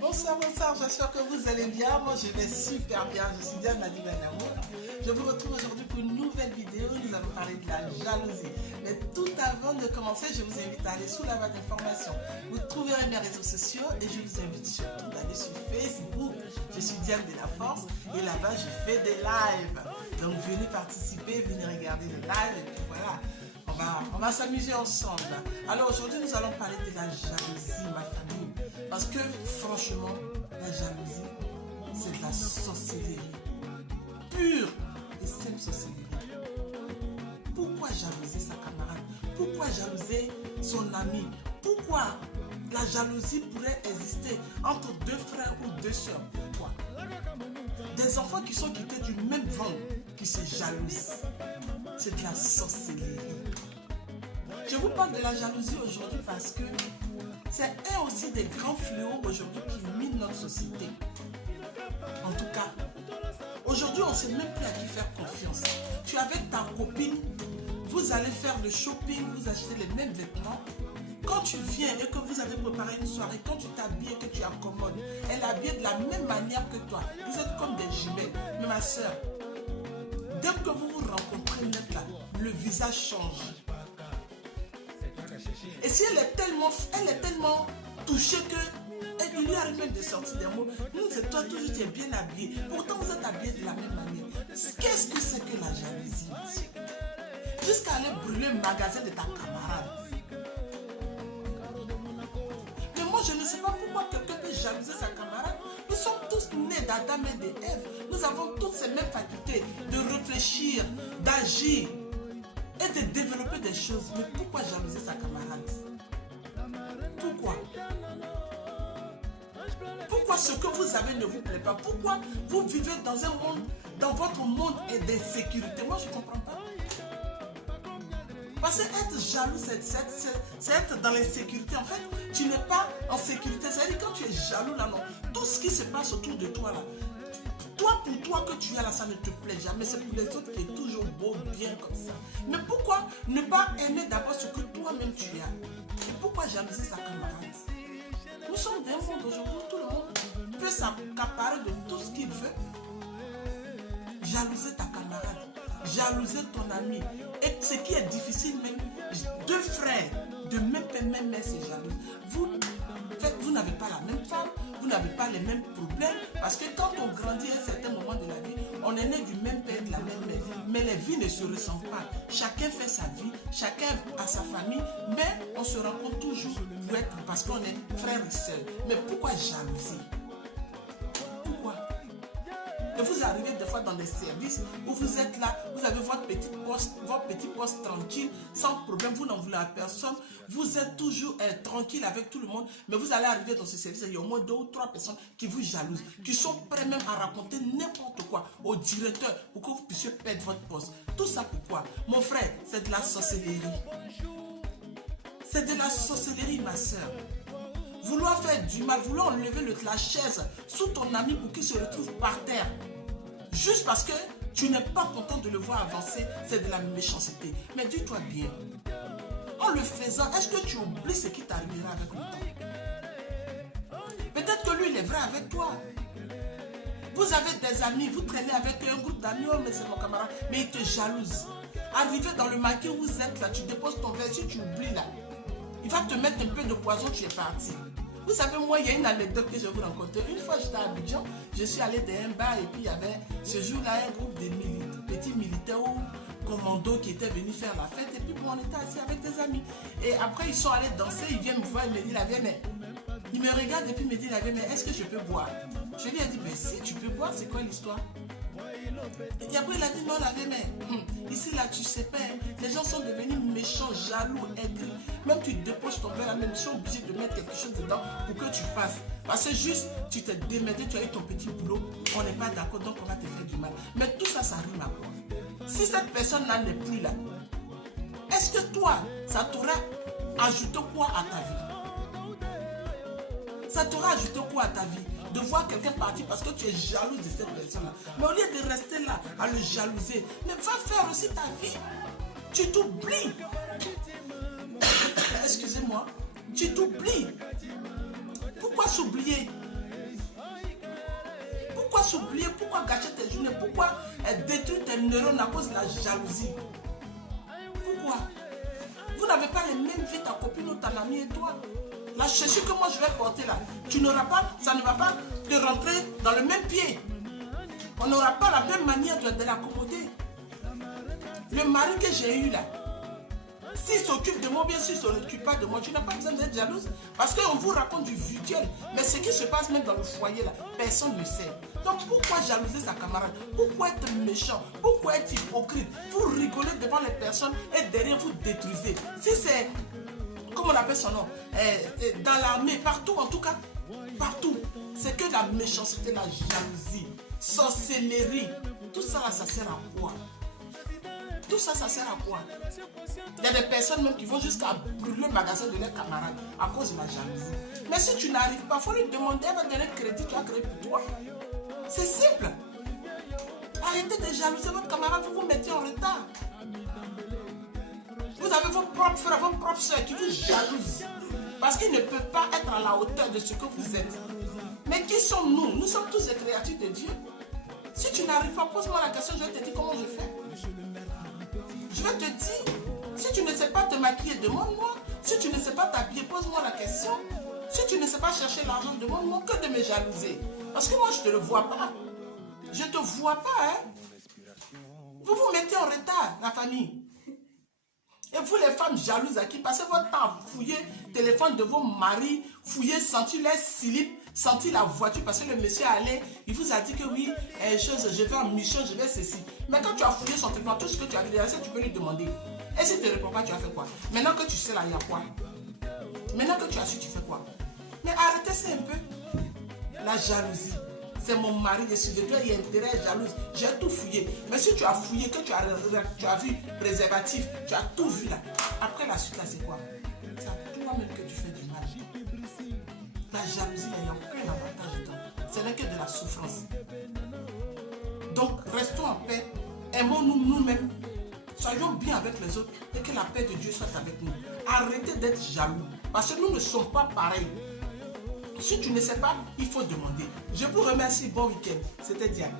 Bonsoir, bonsoir, j'espère que vous allez bien. Moi je vais super bien, je suis Diane Madi Benamou. Je vous retrouve aujourd'hui pour une nouvelle vidéo. Nous allons parler de la jalousie. Mais tout avant de commencer, je vous invite à aller sous la barre d'informations. Vous trouverez mes réseaux sociaux et je vous invite surtout d'aller sur Facebook. Je suis Diane de la Force et là-bas je fais des lives. Donc venez participer, venez regarder les lives et puis voilà. On va s'amuser ensemble. Alors aujourd'hui, nous allons parler de la jalousie, ma famille. Parce que franchement, la jalousie, c'est de la sorcellerie. Pure et simple sorcellerie. Pourquoi jalouser sa camarade? Pourquoi jalouser son ami? Pourquoi la jalousie pourrait exister entre deux frères ou deux sœurs? Pourquoi? Des enfants qui sont quittés du même ventre qui se jalousent. C'est de la sorcellerie. Je vous parle de la jalousie aujourd'hui parce que c'est un aussi des grands fléaux aujourd'hui qui minent notre société. En tout cas, aujourd'hui, on ne sait même plus à qui faire confiance. Tu es avec ta copine, vous allez faire le shopping, vous achetez les mêmes vêtements. Quand tu viens et que vous avez préparé une soirée, quand tu t'habilles et que tu accommodes, elle est habillée de la même manière que toi. Vous êtes comme des jumelles. Mais ma soeur, dès que vous vous rencontrez net là, le visage change. Et si elle est tellement touchée que lui arrive même de sortir des mots, nous c'est toi toujours tu es bien habillé. Pourtant vous êtes habillé de la même manière. Qu'est-ce que c'est que la jalousie? Jusqu'à aller brûler le magasin de ta camarade. Mais moi je ne sais pas pourquoi quelqu'un peut jalouser sa camarade. Nous sommes tous nés d'Adam et d'Ève. Nous avons toutes ces mêmes facultés de réfléchir, d'agir et de développer des choses. Mais pourquoi jalouser sa camarade? Pourquoi? Pourquoi ce que vous avez ne vous plaît pas? Pourquoi vous vivez dans un monde, dans votre monde et d'insécurité? Moi je ne comprends pas. Parce que être jaloux, c'est être dans l'insécurité. En fait, tu n'es pas en sécurité. C'est-à-dire quand tu es jaloux là, non. Tout ce qui se passe autour de toi là, toi pour toi que tu as là, ça ne te plaît jamais. C'est pour les autres qui est toujours beau, bien comme ça. Mais pourquoi ne pas aimer d'abord ce que toi-même tu as? Et pourquoi jalouser sa camarade? Nous sommes dans un monde aujourd'hui où tout le monde peut s'accaparer de tout ce qu'il veut. Jalouser ta camarade, jalouser ton ami. Et ce qui est difficile même, deux frères de même père, même mère se jalousent. Vous n'avez pas la même femme, vous n'avez pas les mêmes problèmes. Parce que quand on grandit à un certain moment de la vie, on est né du même père, de la même mère. Mais les vies ne se ressemblent pas. Chacun fait sa vie, chacun a sa famille, mais on se rencontre toujours parce qu'on est frères et sœurs. Mais pourquoi jalouser? Pourquoi? Et vous arrivez des fois dans des services où vous êtes là, vous avez votre petit poste tranquille, sans problème, vous n'en voulez à personne, vous êtes toujours tranquille avec tout le monde, mais vous allez arriver dans ce service et il y a au moins 2 ou 3 personnes qui vous jalousent, qui sont prêts même à raconter n'importe quoi au directeur pour que vous puissiez perdre votre poste. Tout ça pourquoi? Mon frère, c'est de la sorcellerie. C'est de la sorcellerie, ma soeur. Vouloir faire du mal, vouloir enlever la chaise sous ton ami pour qu'il se retrouve par terre. Juste parce que tu n'es pas content de le voir avancer, c'est de la méchanceté. Mais dis-toi bien, en le faisant, est-ce que tu oublies ce qui t'arrivera avec le temps? Peut-être que lui, il est vrai avec toi. Vous avez des amis, vous traînez avec un groupe d'amis, oh mais c'est mon camarade, mais il te jalouse. Arrivé dans le marqué où vous êtes là, tu déposes ton verre, si tu oublies là, il va te mettre un peu de poison, tu es parti. Vous savez, moi, il y a une anecdote que je vous rencontre. Une fois, j'étais à Abidjan, je suis allé dans un bar et puis il y avait ce jour-là un groupe de petits militaires ou commandos qui étaient venus faire la fête. Et puis, bon, on était assis avec des amis. Et après, ils sont allés danser, ils viennent me voir, ils me disent, la vie, mais il me regarde et puis il me dit, la vie, mais est-ce que je peux boire? Je lui ai dit, mais si tu peux boire, c'est quoi l'histoire? Et après, il a dit, non, la vie, mais ici, là, tu sais pas, les gens sont devenus méchants, jaloux, aigris. Même tu déposes ton verre, même ils sont obligés de mettre quelque chose dedans pour que tu passes. Parce que juste, tu t'es démerdé, tu as eu ton petit boulot, on n'est pas d'accord, donc on va te faire du mal. Mais tout ça, ça rime à quoi? Si cette personne-là n'est plus là, est-ce que toi, ça t'aura ajouté quoi à ta vie? Ça t'aura ajouté quoi à ta vie? de voir quelqu'un partir parce que tu es jalouse de cette personne-là. Mais au lieu de rester là à le jalouser, mais va faire aussi ta vie. Tu t'oublies. Excusez-moi. Tu t'oublies. Pourquoi s'oublier? Pourquoi s'oublier? Pourquoi gâcher tes journées? Pourquoi détruire tes neurones à cause de la jalousie? Pourquoi? Vous n'avez pas les mêmes vies, ta copine ou ta amie et toi. La chaussure que moi je vais porter là, tu n'auras pas, ça ne va pas te rentrer dans le même pied. On n'aura pas la même manière de l'accommoder. Le mari que j'ai eu là, s'il s'occupe de moi, bien sûr, s'il ne s'occupe pas de moi, tu n'as pas besoin d'être jalouse. Parce qu'on vous raconte du virtuel. Mais ce qui se passe même dans le foyer là, personne ne sait. Donc pourquoi jalouser sa camarade? Pourquoi être méchant? Pourquoi être hypocrite? Vous rigolez devant les personnes et derrière vous détruisez. Si c'est, comment on appelle son nom, dans l'armée, partout en tout cas, partout, c'est que la méchanceté, la jalousie, sorcellerie, tout ça là, ça sert à quoi? Tout ça, ça sert à quoi? Il y a des personnes même qui vont jusqu'à brûler le magasin de leurs camarades à cause de la jalousie. Mais si tu n'arrives pas, il faut lui demander, elle va donner le crédit, tu as créé pour toi. C'est simple. Arrêtez de jalouser votre camarade, vous vous mettez en retard. Vous avez vos propres frères, vos propres soeurs qui vous jalousent. Parce qu'ils ne peuvent pas être à la hauteur de ce que vous êtes. Mais qui sommes-nous? Nous sommes tous des créatures de Dieu. Si tu n'arrives pas, pose-moi la question, je vais te dire comment je fais. Je vais te dire, si tu ne sais pas te maquiller, demande-moi. Si tu ne sais pas t'habiller, pose-moi la question. Si tu ne sais pas chercher l'argent, demande-moi que de me jalouser. Parce que moi, je ne te le vois pas. Je ne te vois pas, hein. Vous vous mettez en retard, la famille. Et vous, les femmes jalouses, qui passez votre temps à fouiller le téléphone de vos maris, fouiller, sentir les slips, sentir la voiture, parce que le monsieur allait, il vous a dit que oui, je vais en mission, je vais ceci. Mais quand tu as fouillé son téléphone, tout ce que tu as vu derrière, tu peux lui demander. Et s'il ne te répond pas, tu as fait quoi? Maintenant que tu sais là, il y a quoi? Maintenant que tu as su, tu fais quoi? Mais arrêtez ça un peu. La jalousie. C'est mon mari, je suis de toi, il y a intérêt jalouse. J'ai tout fouillé. Mais si tu as fouillé, que tu as vu préservatif, tu as tout vu là. Après la suite là, c'est quoi? C'est à toi-même que tu fais du mal. La jalousie, il n'y a aucun avantage dedans. Ce n'est que de la souffrance. Donc, restons en paix. Aimons-nous nous-mêmes. Soyons bien avec les autres et que la paix de Dieu soit avec nous. Arrêtez d'être jaloux. Parce que nous ne sommes pas pareils. Si tu ne sais pas, il faut demander. Je vous remercie. Bon week-end. C'était Diane.